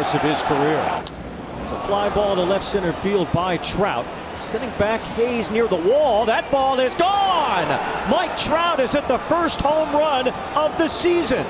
course of his career. It's a fly ball to left center field by Trout. Sending back Hayes near the wall. That ball is gone. Mike Trout is at the first home run of the season.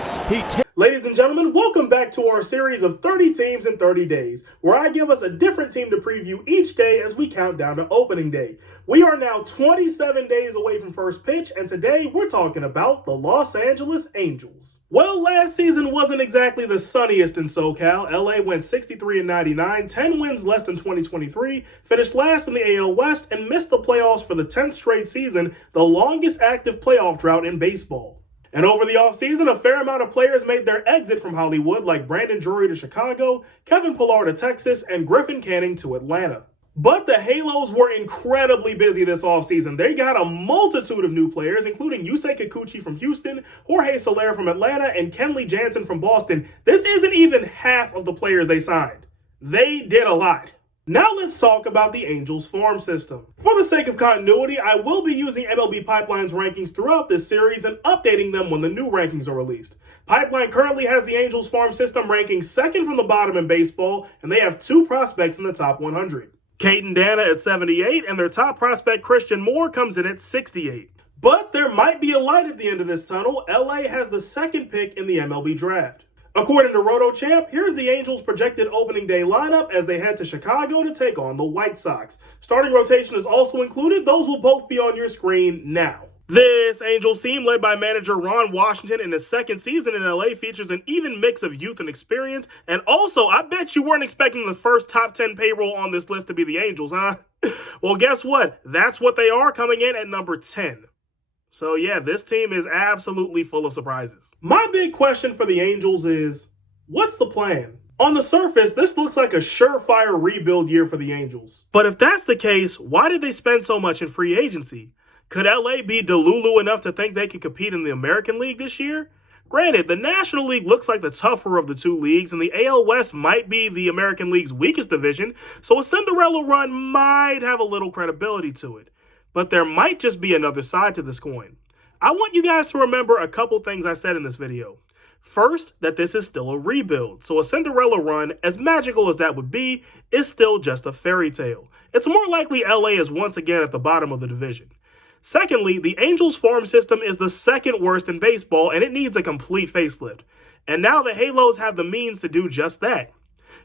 Ladies and gentlemen, welcome back to our series of 30 teams in 30 days, where I give us a different team to preview each day as we count down to opening day. We are now 27 days away from first pitch, and today we're talking about the Los Angeles Angels. Well, last season wasn't exactly the sunniest in SoCal. LA went 63-99, 10 wins less than 2023, finished last in the AL West, and missed the playoffs for the 10th straight season, the longest active playoff drought in baseball. And over the offseason, a fair amount of players made their exit from Hollywood, like Brandon Drury to Chicago, Kevin Pillar to Texas, and Griffin Canning to Atlanta. But the Halos were incredibly busy this offseason. They got a multitude of new players, including Yusei Kikuchi from Houston, Jorge Soler from Atlanta, and Kenley Jansen from Boston. This isn't even half of the players they signed. They did a lot. Now let's talk about the Angels farm system. For the sake of continuity, I will be using MLB Pipeline's rankings throughout this series and updating them when the new rankings are released. Pipeline currently has the Angels farm system ranking second from the bottom in baseball, and they have two prospects in the top 100. Caden Dana at 78, and their top prospect Christian Moore comes in at 68. But there might be a light at the end of this tunnel. LA has the second pick in the MLB draft. According to RotoChamp, here's the Angels' projected opening day lineup as they head to Chicago to take on the White Sox. Starting rotation is also included. Those will both be on your screen now. This Angels team, led by manager Ron Washington in his second season in LA, features an even mix of youth and experience. And also, I bet you weren't expecting the first top 10 payroll on this list to be the Angels, huh? Well, guess what? That's what they are, coming in at number 10. So yeah, this team is absolutely full of surprises. My big question for the Angels is, what's the plan? On the surface, this looks like a surefire rebuild year for the Angels. But if that's the case, why did they spend so much in free agency? Could LA be delulu enough to think they can compete in the American League this year? Granted, the National League looks like the tougher of the two leagues, and the AL West might be the American League's weakest division, so a Cinderella run might have a little credibility to it. But there might just be another side to this coin. I want you guys to remember a couple things I said in this video. First, that this is still a rebuild, so a Cinderella run, as magical as that would be, is still just a fairy tale. It's more likely LA is once again at the bottom of the division. Secondly, the Angels farm system is the second worst in baseball, and it needs a complete facelift. And now the Halos have the means to do just that.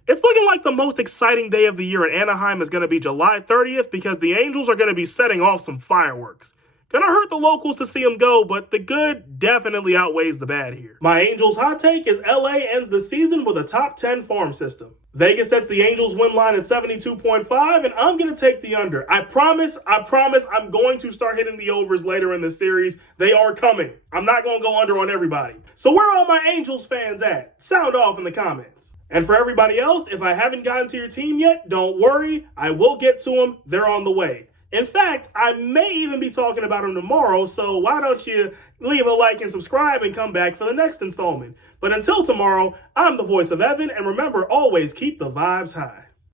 It's looking like the most exciting day of the year in Anaheim is going to be July 30th because the Angels are going to be setting off some fireworks. Gonna hurt the locals to see them go, but the good definitely outweighs the bad here. My Angels hot take is LA ends the season with a top 10 farm system. Vegas sets the Angels win line at 72.5, and I'm going to take the under. I promise I'm going to start hitting the overs later in the series. They are coming. I'm not going to go under on everybody. So where are all my Angels fans at? Sound off in the comments. And for everybody else, if I haven't gotten to your team yet, don't worry. I will get to them. They're on the way. In fact, I may even be talking about them tomorrow, so why don't you leave a like and subscribe and come back for the next installment. But until tomorrow, I'm the voice of Evan, and remember, always keep the vibes high.